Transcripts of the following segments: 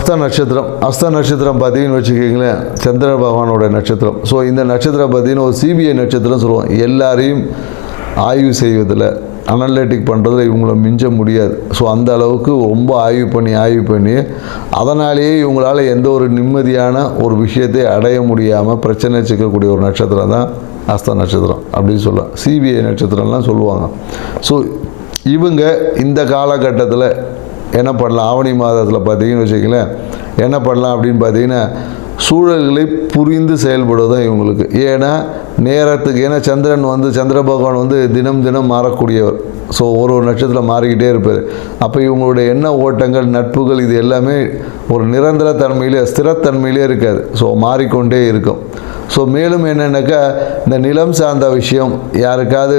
அஸ்த நட்சத்திரம் பார்த்தீங்கன்னு வச்சுக்கிங்களேன், சந்திர பகவானோட நட்சத்திரம். ஸோ இந்த நட்சத்திரம் பார்த்தீங்கன்னா ஒரு சிபிஐ நட்சத்திரம் சொல்லுவோம். எல்லாரையும் ஆய்வு செய்வதில், அனலிட்டிக் பண்ணுறதுல இவங்கள மிஞ்ச முடியாது. ஸோ அந்த அளவுக்கு ரொம்ப ஆய்வு பண்ணி அதனாலேயே இவங்களால் எந்த ஒரு நிம்மதியான ஒரு விஷயத்தை அடைய முடியாமல் பிரச்சனை சிக்கக்கூடிய ஒரு நட்சத்திரம் தான் அஸ்த நட்சத்திரம் அப்படின்னு சொல்லலாம். சிபிஐ நட்சத்திரம்லாம் சொல்லுவாங்க. ஸோ இவங்க இந்த காலகட்டத்தில் என்ன பண்ணலாம், ஆவணி மாதத்தில் பார்த்தீங்கன்னு வச்சுக்கங்களேன், என்ன பண்ணலாம் அப்படின்னு பார்த்தீங்கன்னா சூழல்களை புரிந்து செயல்படுவது தான் இவங்களுக்கு. ஏன்னா நேரத்துக்கு, ஏன்னா சந்திர பகவான் தினம் தினம் மாறக்கூடியவர். ஸோ ஒரு நட்சத்திரம் மாறிக்கிட்டே இருப்பார். அப்போ இவங்களுடைய எண்ண ஓட்டங்கள், நட்புகள் இது எல்லாமே ஒரு நிரந்தர தன்மையிலே, ஸ்திரத்தன்மையிலே இருக்காது. ஸோ மாறிக்கொண்டே இருக்கும். ஸோ மேலும் என்னென்னாக்கா இந்த நிலம் சார்ந்த விஷயம், யாருக்காவது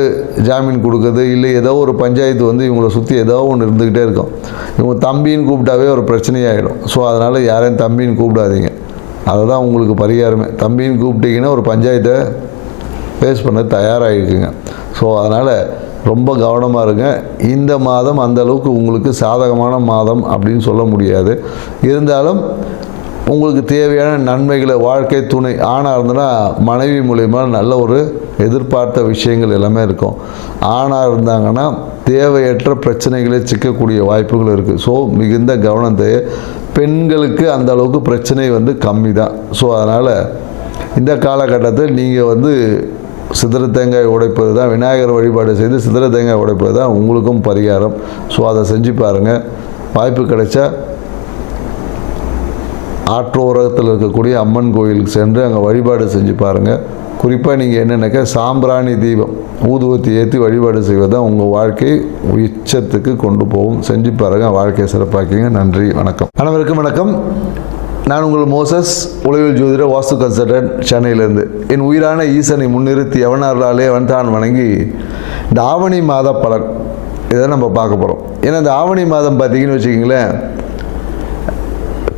ஜாமீன் கொடுக்குறது, இல்லை ஏதோ ஒரு பஞ்சாயத்து இவங்களை சுற்றி ஏதோ ஒன்று இருந்துக்கிட்டே இருக்கும். இவங்க தம்பின்னு கூப்பிட்டாவே ஒரு பிரச்சனையாகிடும். ஸோ அதனால் யாரையும் தம்பின்னு கூப்பிடாதீங்க. அதுதான் உங்களுக்கு பரிகாரமே. தம்பின்னு கூப்பிட்டீங்கன்னா ஒரு பஞ்சாயத்தை ஃபேஸ் பண்ண தயாராகிருக்குங்க. ஸோ அதனால் ரொம்ப கவனமாக இருங்க. இந்த மாதம் அந்தளவுக்கு உங்களுக்கு சாதகமான மாதம் அப்படின்னு சொல்ல முடியாது. இருந்தாலும் உங்களுக்கு தேவையான நன்மைகளை, வாழ்க்கை துணை ஆணாக இருந்ததுன்னா மனைவி மூலயமா நல்ல ஒரு எதிர்பார்த்த விஷயங்கள் எல்லாமே இருக்கும். ஆணாக இருந்தாங்கன்னா தேவையற்ற பிரச்சனைகளை சிக்கக்கூடிய வாய்ப்புகள் இருக்குது. ஸோ மிகுந்த கவனத்தை, பெண்களுக்கு அந்த அளவுக்கு பிரச்சனை கம்மி தான். ஸோ அதனால் இந்த காலகட்டத்தில் நீங்கள் சிதற தேங்காய் உடைப்பது தான், விநாயகர் வழிபாடு செய்து சிதற தேங்காய் உடைப்பது தான் உங்களுக்கும் பரிகாரம். ஸோ அதை செஞ்சு பாருங்கள். வாய்ப்பு கிடைச்சா ஆற்றோரத்தில் இருக்கக்கூடிய அம்மன் கோயிலுக்கு சென்று அங்கே வழிபாடு செஞ்சு பாருங்கள். குறிப்பாக நீங்கள் என்னென்னாக்கா சாம்பிராணி தீபம், ஊதுவத்தி ஏற்றி வழிபாடு செய்வது தான் உங்கள் வாழ்க்கை உச்சத்துக்கு கொண்டு போகும். செஞ்சு பாருங்கள், வாழ்க்கையை சிறப்பாக்கிங்க. நன்றி, வணக்கம். அனைவருக்கும் வணக்கம். நான் உங்கள் மோசஸ், உளவியல் ஜோதிட, வாஸ்து கன்சல்டன்ட், சென்னையிலேருந்து. என் உயிரான ஈசனை முன்னிறுத்தி எவனார்களாலே அவன் தான் வணங்கி இந்த ஆவணி மாத பலன் இதை நம்ம பார்க்க போகிறோம். ஏன்னா இந்த ஆவணி மாதம் பார்த்தீங்கன்னு வச்சுக்கிங்களேன்,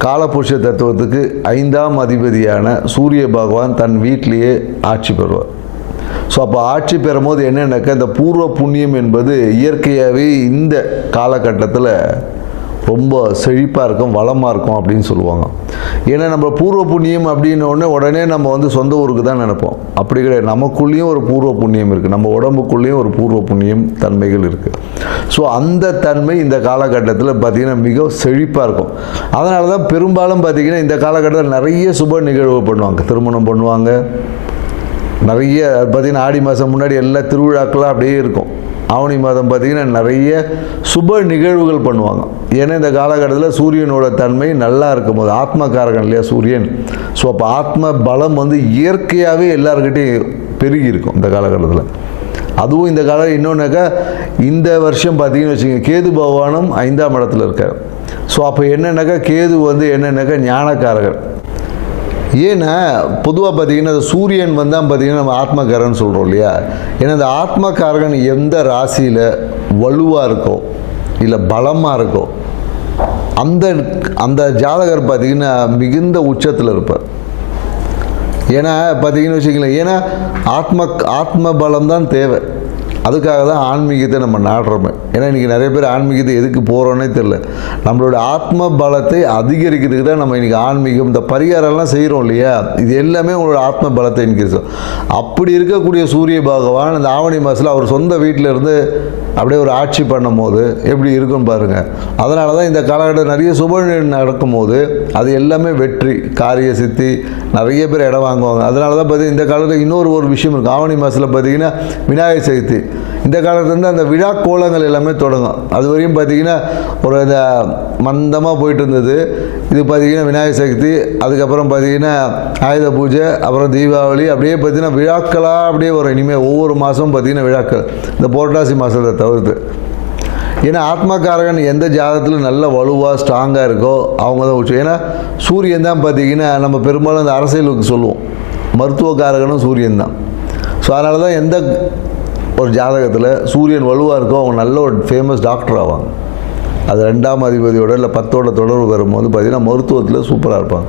காலபுருஷ தத்துவத்துக்கு 5ஆம் அதிபதியான சூரிய பகவான் தன் வீட்டிலேயே ஆட்சி பெறுவார். ஸோ அப்போ ஆட்சி பெறும் போது என்னென்னாக்கா இந்த பூர்வ புண்ணியம் என்பது இயற்கையாகவே இந்த காலகட்டத்தில் ரொம்ப செழிப்பாக இருக்கும், வளமாக இருக்கும் அப்படின்னு சொல்லுவாங்க. ஏன்னா நம்ம பூர்வ புண்ணியம் அப்படின்னோடனே உடனே நம்ம சொந்த ஊருக்கு தான் நினைப்போம். அப்படி கிடையாது. நமக்குள்ளேயும் ஒரு பூர்வ புண்ணியம் இருக்குது, நம்ம உடம்புக்குள்ளேயும் ஒரு பூர்வ புண்ணியம் தன்மைகள் இருக்குது. ஸோ அந்த தன்மை இந்த காலகட்டத்தில் பார்த்திங்கன்னா மிக செழிப்பாக இருக்கும். அதனால தான் பெரும்பாலும் பார்த்திங்கன்னா இந்த காலகட்டத்தில் நிறைய சுப நிகழ்வு பண்ணுவாங்க. திருமணம் பண்ணுவாங்க, நிறைய பார்த்திங்கன்னா ஆடி மாதம் முன்னாடி எல்லா திருவிழாக்கெல்லாம் அப்படியே இருக்கும். ஆவணி மாதம் பார்த்திங்கன்னா நிறைய சுப நிகழ்வுகள் பண்ணுவாங்க. ஏன்னா இந்த காலகட்டத்தில் சூரியனோட தன்மை நல்லா இருக்கும் போது, ஆத்மகாரகன் இல்லையா சூரியன். ஸோ அப்போ ஆத்ம பலம் இயற்கையாகவே எல்லாருக்கிட்டையும் பெருகி இருக்கும் இந்த காலகட்டத்தில். அதுவும் இந்த காலம் இன்னொன்றாக்கா இந்த வருஷம் பார்த்திங்கன்னு வச்சுக்கோங்க, கேது பகவானும் 5ஆம் இடத்துல இருக்கார். ஸோ அப்போ என்னென்னாக்கா கேது என்னென்னாக்கா ஞானக்காரகர். ஏன்னா பொதுவாக பார்த்திங்கன்னா அந்த சூரியன் தான் பார்த்திங்கன்னா நம்ம ஆத்மகாரகன் சொல்கிறோம் இல்லையா. ஏன்னா இந்த ஆத்மகாரகன் எந்த ராசியில் வலுவாக இருக்கோ இல்லை பலமாக இருக்கோ அந்த ஜாதகர் பார்த்திங்கன்னா மிகுந்த உச்சத்தில் இருப்பார். ஏன்னா பார்த்திங்கன்னு வச்சுக்கலாம், ஏன்னா ஆத்ம பலம் தான் தேவை. அதுக்காக தான் ஆன்மீகத்தை நம்ம நாடுறோமே. ஏன்னா இன்றைக்கி நிறைய பேர் ஆன்மீகத்தை எதுக்கு போகிறோன்னே தெரியல. நம்மளோட ஆத்ம பலத்தை அதிகரிக்கிறதுக்கு தான் நம்ம இன்றைக்கி ஆன்மீகம், இந்த பரிகாரம்லாம் செய்கிறோம் இல்லையா. இது எல்லாமே உங்களோட ஆத்ம பலத்தை இன்க்ரீஸ். அப்படி இருக்கக்கூடிய சூரிய பகவான் இந்த ஆவணி மாதத்தில் அவர் சொந்த வீட்டில் இருந்து அப்படியே ஒரு ஆட்சி பண்ணும் போது எப்படி இருக்குன்னு பாருங்கள். அதனால தான் இந்த காலகட்டம் நிறைய சுப நடக்கும்போது அது எல்லாமே வெற்றி, காரிய சித்தி, நிறைய பேர் இடம் வாங்குவாங்க. அதனால தான் பார்த்திங்கன்னா இந்த காலத்தில் இன்னொரு விஷயம் இருக்குது. ஆவணி மாதத்தில் பார்த்திங்கன்னா விநாயகர் சதுர்த்தி. இந்த காலத்துலேருந்து அந்த விழா கோலங்கள் எல்லாமே தொடங்கும். அது வரையும் பார்த்திங்கன்னா ஒரு இந்த மந்தமாக போயிட்டு இருந்தது. இது பார்த்திங்கன்னா விநாயகர் சதுர்த்தி, அதுக்கப்புறம் பார்த்திங்கன்னா ஆயுத பூஜை, அப்புறம் தீபாவளி, அப்படியே பார்த்திங்கன்னா விழாக்களாக அப்படியே வரும். இனிமேல் ஒவ்வொரு மாதமும் பார்த்திங்கன்னா விழாக்கள், இந்த புரட்டாசி மாதத்தை தவிர்த்து. ஏன்னா ஆத்மகாரகன் எந்த ஜாதகத்தில் நல்ல வலுவாக ஸ்ட்ராங்காக இருக்கோ அவங்க தான் உச்சம். ஏன்னா சூரியன் தான் பார்த்திங்கன்னா நம்ம பெரும்பாலும் இந்த அரசியலுக்கு சொல்லுவோம், மருத்துவக்காரகனும் சூரியன் தான். ஸோ அதனால தான் எந்த ஒரு ஜாதகத்தில் சூரியன் வலுவாக இருக்கோ அவங்க நல்ல ஒரு ஃபேமஸ் டாக்டர் ஆவாங்க. அது 2ஆம் அதிபதியோட இல்லை 10ஓட தொடர்பு வரும்போது பார்த்திங்கன்னா மருத்துவத்தில் சூப்பராக இருப்பாங்க.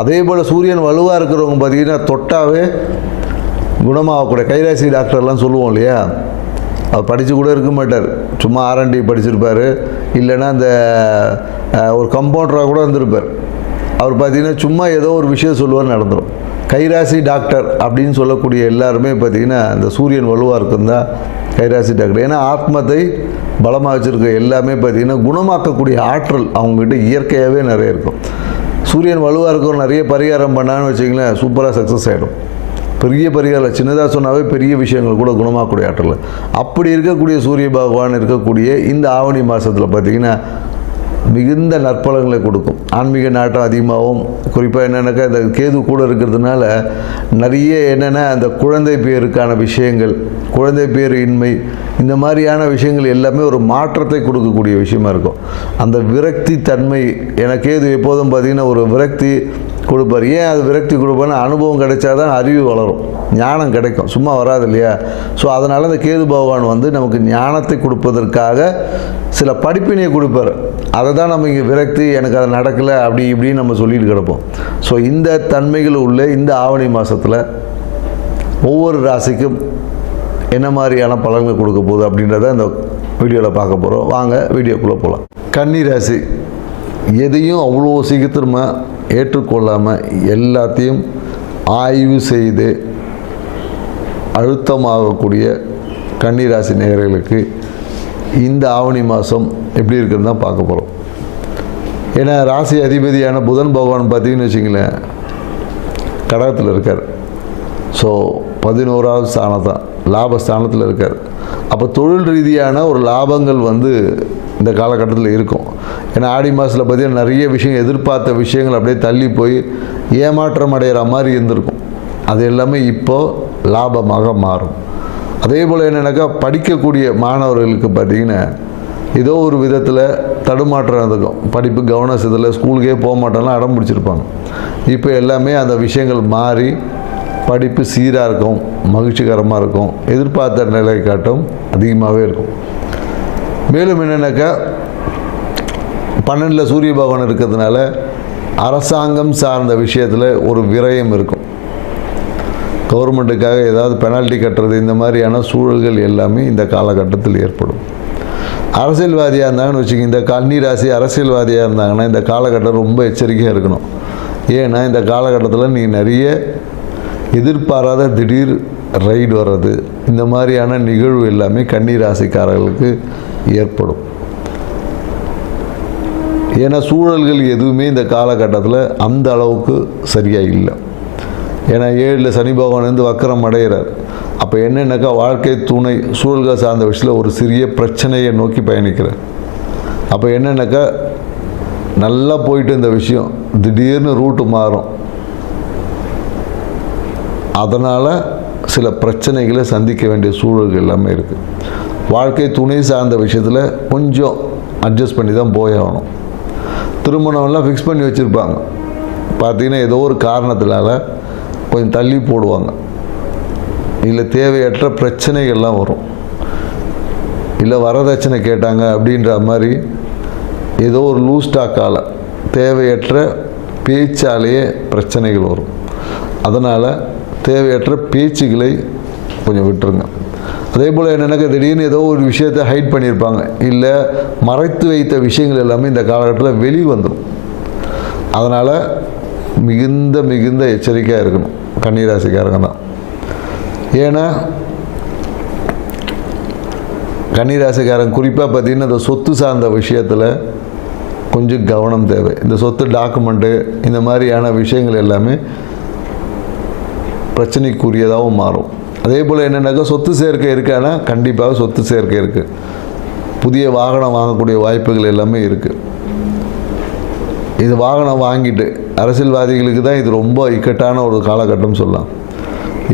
அதே போல் சூரியன் வலுவாக இருக்கிறவங்க பார்த்திங்கன்னா தொட்டாவே குணமாகக்கூடிய கைராசி டாக்டர்லாம் சொல்லுவோம் இல்லையா. அவர் படித்து கூட இருக்க மாட்டார், சும்மா R&D படிச்சிருப்பார், இல்லைன்னா அந்த ஒரு கம்பவுண்டராக கூட இருந்திருப்பார். அவர் பார்த்திங்கன்னா சும்மா ஏதோ ஒரு விஷயம் சொல்லுவார், நடந்துடும். கைராசி டாக்டர் அப்படின்னு சொல்லக்கூடிய எல்லாருமே பார்த்திங்கன்னா இந்த சூரியன் வலுவாக இருக்கும் தான் கைராசி டாக்டர். ஏன்னா ஆத்மத்தை பலமாக வச்சுருக்க எல்லாமே பார்த்திங்கன்னா குணமாக்கக்கூடிய ஆற்றல் அவங்ககிட்ட இயற்கையாகவே நிறைய இருக்கும். சூரியன் வலுவாக இருக்கும், நிறைய பரிகாரம் பண்ணான்னு வச்சிங்களேன், சூப்பராக சக்ஸஸ் ஆகிடும். பெரிய பரிகாரம் சின்னதாக சொன்னாவே பெரிய விஷயங்கள் கூட குணமாக்கக்கூடிய ஆற்றல். அப்படி இருக்கக்கூடிய சூரிய பகவான் இருக்கக்கூடிய இந்த ஆவணி மாதத்தில் பார்த்திங்கன்னா மிகுந்த நற்பலன்களை கொடுக்கும். ஆன்மீக நாட்டம் அதிகமாகவும், குறிப்பாக என்னென்னாக்கா இந்த கேது கூட இருக்கிறதுனால நிறைய என்னென்னா அந்த குழந்தை பேருக்கான விஷயங்கள், குழந்தை பேர் இன்மை, இந்த மாதிரியான விஷயங்கள் எல்லாமே ஒரு மாற்றத்தை கொடுக்கக்கூடிய விஷயமா இருக்கும். அந்த விரக்தி தன்மை, ஏன்னா கேது எப்போதும் பார்த்திங்கன்னா ஒரு விரக்தி கொடுப்பார். ஏன் அது விரக்தி கொடுப்பார்னா அனுபவம் கிடைச்சாதான் அறிவு வளரும், ஞானம் கிடைக்கும், சும்மா வராது இல்லையா? ஸோ அதனால் அந்த கேது பகவான் வந்து நமக்கு ஞானத்தை கொடுப்பதற்காக சில படிப்பினையை கொடுப்பார். அதை தான் நம்ம இங்கே விரக்தி, எனக்கு அது நடக்கலை அப்படி இப்படின்னு நம்ம சொல்லிட்டு கிடப்போம். ஸோ இந்த தன்மைகள் உள்ள இந்த ஆவணி மாதத்தில் ஒவ்வொரு ராசிக்கும் என்ன மாதிரியான பலன்கள் கொடுக்க போகுது அப்படின்றத இந்த வீடியோவில் பார்க்க போகிறோம். வாங்க வீடியோக்குள்ளே போகலாம். கன்னி ராசி எதையும் அவ்வளோ சீக்கிரமாக ஏற்றுக்கொள்ளாமல் எல்லாத்தையும் ஆய்வு செய்து அழுத்தமாகக்கூடிய கன்னிராசி நேயர்களுக்கு இந்த ஆவணி மாதம் எப்படி இருக்குன்னு தான் பார்க்க போகிறோம். ஏன்னா ராசி அதிபதியான புதன் பகவான் பார்த்தீங்கன்னு வச்சிங்களேன் கடகத்தில் இருக்கார். ஸோ 11வது ஸ்தானத்தான் லாபஸ்தானத்தில் இருக்கார். அப்போ தொழில் ரீதியான ஒரு லாபங்கள் வந்து இந்த காலகட்டத்தில் இருக்கும். ஏன்னா ஆடி மாதத்தில் பார்த்தீங்கன்னா நிறைய விஷயம், எதிர்பார்த்த விஷயங்கள் அப்படியே தள்ளி போய் ஏமாற்றம் அடைகிற மாதிரி இருந்திருக்கும். அது எல்லாமே இப்போது லாபமாக மாறும். அதே போல் என்னென்னாக்கா படிக்கக்கூடிய மாணவர்களுக்கு பார்த்திங்கன்னா ஏதோ ஒரு விதத்தில் தடுமாற்றம் இருந்திருக்கும். படிப்பு கவனம் சிதல, ஸ்கூலுக்கே போக மாட்டோம்லாம் அடம் பிடிச்சிருப்பாங்க. இப்போ எல்லாமே அந்த விஷயங்கள் மாறி படிப்பு சீராக இருக்கும், மகிழ்ச்சிகரமாக இருக்கும், எதிர்பார்த்த நிலை காட்டும் அதிகமாகவே இருக்கும். மேலும் என்னென்னாக்கா 12ல் சூரிய பகவான் இருக்கிறதுனால அரசாங்கம் சார்ந்த விஷயத்தில் ஒரு விரயம் இருக்கும். கவர்மெண்ட்டுக்காக ஏதாவது பெனால்ட்டி கட்டுறது, இந்த மாதிரியான சூழல்கள் எல்லாமே இந்த காலகட்டத்தில் ஏற்படும். அரசியல்வாதியாக இருந்தாங்கன்னு வச்சுக்கோங்க, இந்த கன்னி ராசி அரசியல்வாதியாக இருந்தாங்கன்னா இந்த காலகட்டம் ரொம்ப எச்சரிக்கையாக இருக்கணும். ஏன்னா இந்த காலகட்டத்தில் நீ நிறைய எதிர்பாராத திடீர் ரைடு வர்றது, இந்த மாதிரியான நிகழ்வு எல்லாமே கன்னி ராசிக்காரர்களுக்கு ஏற்படும். ஏன்னா சூழல்கள் எதுவுமே இந்த காலகட்டத்தில் அந்த அளவுக்கு சரியாக இல்லை. ஏன்னா 7ல் சனி பகவான் வந்து வக்கரம் அடைகிறார். அப்போ என்னென்னாக்கா வாழ்க்கை துணை சூழல்கள் சார்ந்த விஷயத்தில் ஒரு சிறிய பிரச்சனையை நோக்கி பயணிக்கிறார். அப்போ என்னென்னாக்கா நல்லா போயிட்டு இந்த விஷயம் திடீர்னு ரூட்டு மாறும். அதனால் சில பிரச்சனைகளை சந்திக்க வேண்டிய சூழல்கள் எல்லாமே இருக்குது. வாழ்க்கை துணை சார்ந்த விஷயத்தில் கொஞ்சம் அட்ஜஸ்ட் பண்ணி தான் போயாகணும். திருமணம்லாம் ஃபிக்ஸ் பண்ணி வச்சுருப்பாங்க, பார்த்திங்கன்னா ஏதோ ஒரு காரணத்தினால கொஞ்சம் தள்ளி போடுவாங்க. இல்லை தேவையற்ற பிரச்சனைகள்லாம் வரும். இல்லை வரதட்சணை கேட்டாங்க அப்படின்ற மாதிரி ஏதோ ஒரு லூஸ் டாக்கால் தேவையற்ற பேச்சாலேயே பிரச்சனைகள் வரும். அதனால் தேவையற்ற பேச்சுகளை கொஞ்சம் விட்டுருங்க. அதே போல் என்னென்னாக்கா திடீர்னு ஏதோ ஒரு விஷயத்தை ஹைட் பண்ணியிருப்பாங்க, இல்லை மறைத்து வைத்த விஷயங்கள் எல்லாமே இந்த காலகட்டத்தில் வெளி வந்துடும். அதனால் மிகுந்த எச்சரிக்கையாக இருக்கணும் கன்னிராசிக்காரங்க தான். ஏன்னா கன்னிராசிக்காரங்க குறிப்பாக பார்த்திங்கன்னா இந்த சொத்து சார்ந்த விஷயத்தில் கொஞ்சம் கவனம் தேவை. இந்த சொத்து டாக்குமெண்ட்டு இந்த மாதிரியான விஷயங்கள் எல்லாமே பிரச்சனைக்குரியதாகவும் மாறும். அதே போல் என்னென்னாக்கா சொத்து சேர்க்கை இருக்கான்னா கண்டிப்பாக சொத்து சேர்க்கை இருக்குது. புதிய வாகனம் வாங்கக்கூடிய வாய்ப்புகள் எல்லாமே இருக்குது. இது வாகனம் வாங்கிட்டு அரசியல்வாதிகளுக்கு தான் இது ரொம்ப இக்கட்டான ஒரு காலகட்டம் சொல்லலாம்.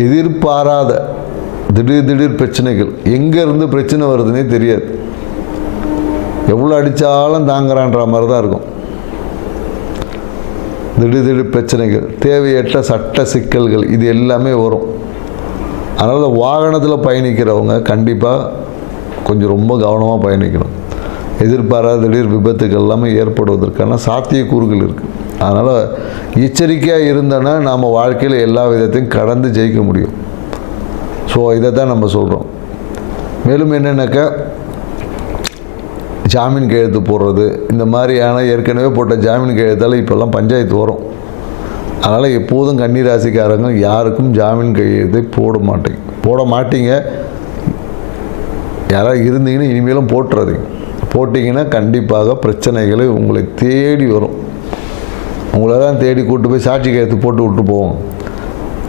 எதிர்பாராத திடீர் பிரச்சனைகள், எங்கேருந்து பிரச்சனை வருதுன்னே தெரியாது. எவ்வளோ அடித்தாலும் தாங்குறான்ற மாதிரி தான் இருக்கும். திடீர் பிரச்சனைகள், தேவையற்ற சட்ட சிக்கல்கள், இது எல்லாமே வரும். அதனால் வாகனத்தில் பயணிக்கிறவங்க கண்டிப்பாக கொஞ்சம் ரொம்ப கவனமாக பயணிக்கணும். எதிர்பாராத திடீர் விபத்துக்கள் எல்லாமே ஏற்படுவதற்கான சாத்தியக்கூறுகள் இருக்குது. அதனால் எச்சரிக்கையாக இருந்தோன்னா நாம் வாழ்க்கையில் எல்லா விதத்தையும் கடந்து ஜெயிக்க முடியும். ஸோ இதை தான் நம்ம சொல்கிறோம். மேலும் என்னென்னாக்கா ஜாமீன் கையெழுத்து போடுறது, இந்த மாதிரியான ஏற்கனவே போட்ட ஜாமீன் கையெழுத்தால் இப்போல்லாம் பஞ்சாயத்து வரும். அதனால் எப்போதும் கன்னி ராசிக்காரங்க யாருக்கும் ஜாமீன் கையெழுத்தை போட மாட்டீங்க. யாராவது இருந்தீங்கன்னா இனிமேலும் போட்டுறாதீங்க. போட்டிங்கன்னா கண்டிப்பாக பிரச்சனைகளை உங்களை தேடி வரும். உங்களை தான் தேடி கூப்பிட்டு போய் சாட்சி கையெழுத்து போட்டு விட்டு போவோம்.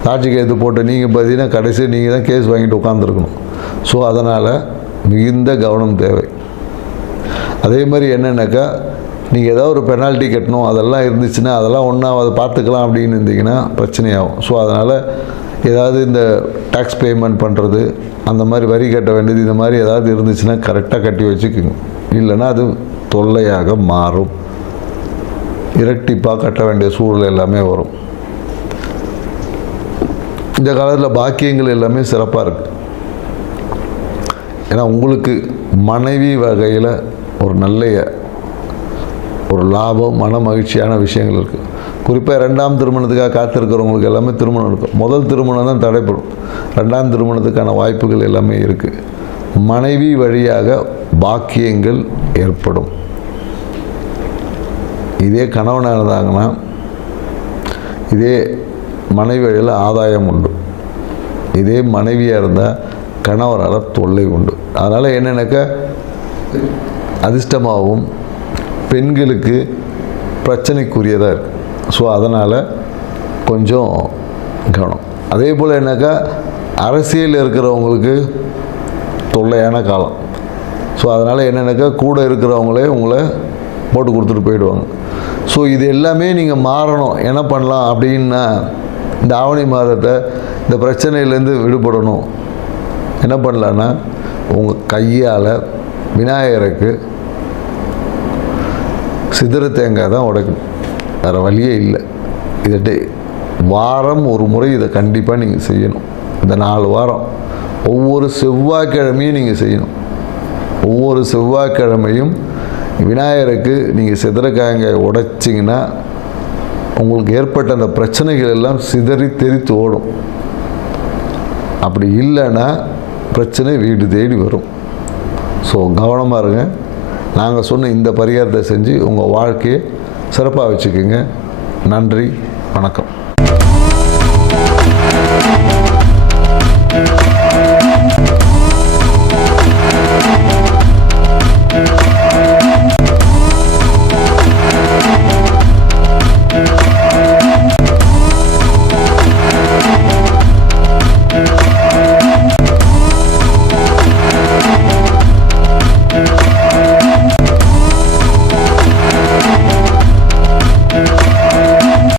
சாட்சி கையெழுத்து போட்டு நீங்கள் பார்த்தீங்கன்னா கடைசி நீங்கள் தான் கேஸ் வாங்கிட்டு உட்காந்துருக்கணும். ஸோ அதனால் மிகுந்த கவனம் தேவை. அதே மாதிரி என்னென்னாக்கா, நீங்கள் ஏதாவது ஒரு பெனால்ட்டி கட்டணும் அதெல்லாம் இருந்துச்சுன்னா அதெல்லாம் ஒன்றாவது பார்த்துக்கலாம் அப்படின்னு இருந்தீங்கன்னா பிரச்சனையாகும். ஸோ அதனால் ஏதாவது இந்த டேக்ஸ் பேமெண்ட் பண்ணுறது, அந்த மாதிரி வரி கட்ட வேண்டியது, இந்த மாதிரி ஏதாவது இருந்துச்சுன்னா கரெக்டாக கட்டி வச்சுக்குங்க. இல்லைன்னா அது தொல்லையாக மாறும். இரட்டிப்பாக கட்ட வேண்டிய சூழ்நிலை எல்லாமே வரும். இந்த காலத்தில் பாக்கியங்கள் எல்லாமே சிறப்பாக இருக்குது. ஏன்னா உங்களுக்கு மனைவி வகையில் ஒரு நல்ல ஒரு லாபம், மன மகிழ்ச்சியான விஷயங்கள் இருக்குது. குறிப்பாக 2ஆம் திருமணத்துக்காக காத்திருக்கிறவங்களுக்கு எல்லாமே திருமணம் இருக்கும். முதல் திருமணம் தான் தடைப்படும். 2ஆம் திருமணத்துக்கான வாய்ப்புகள் எல்லாமே இருக்குது. மனைவி வழியாக பாக்கியங்கள் ஏற்படும். இதே கணவனாக இருந்தாங்கன்னா இதே மனைவி வழியில் ஆதாயம் உண்டு. இதே மனைவியாக இருந்தால் கணவரால் தொல்லை உண்டு. அதனால் என்னென்னாக்கா, அதிர்ஷ்டமாகவும் பெண்களுக்கு பிரச்சனைக்குரியதாக இருக்குது. ஸோ அதனால் கொஞ்சம் கவனம். அதே போல் என்னக்கா, அரசியல் இருக்கிறவங்களுக்கு தொல்லையான காலம். ஸோ அதனால் என்னென்னாக்கா, கூட இருக்கிறவங்களே உங்களை போட்டு கொடுத்துட்டு போயிடுவாங்க. ஸோ இது எல்லாமே நீங்கள் மாறணும். என்ன பண்ணலாம் அப்படின்னா, இந்த ஆவணி மாதத்தை இந்த பிரச்சனையிலேருந்து விடுபடணும். என்ன பண்ணலான்னா, உங்கள் கையால் விநாயகருக்கு சிதறு தேங்காய் தான் உடைக்கணும். வேறு வழியே இல்லை. இதை வாரம் ஒரு முறை இதை கண்டிப்பாக நீங்கள் செய்யணும். இந்த 4 வாரம் ஒவ்வொரு செவ்வாய்க்கிழமையும் நீங்கள் செய்யணும். ஒவ்வொரு செவ்வாய்க்கிழமையும் விநாயகருக்கு நீங்கள் சிதறக்காய்காய் உடைச்சிங்கன்னா உங்களுக்கு ஏற்பட்ட அந்த பிரச்சனைகள் எல்லாம் சிதறி தெரித்து ஓடும். அப்படி இல்லைன்னா பிரச்சனை வீடு தேடி வரும். ஸோ கவனமாக இருங்க. நாங்கள் சொன்ன இந்த பரிகாரத்தை செஞ்சு உங்கள் வாழ்க்கையை சிறப்பாக வச்சுக்கோங்க. நன்றி, வணக்கம்.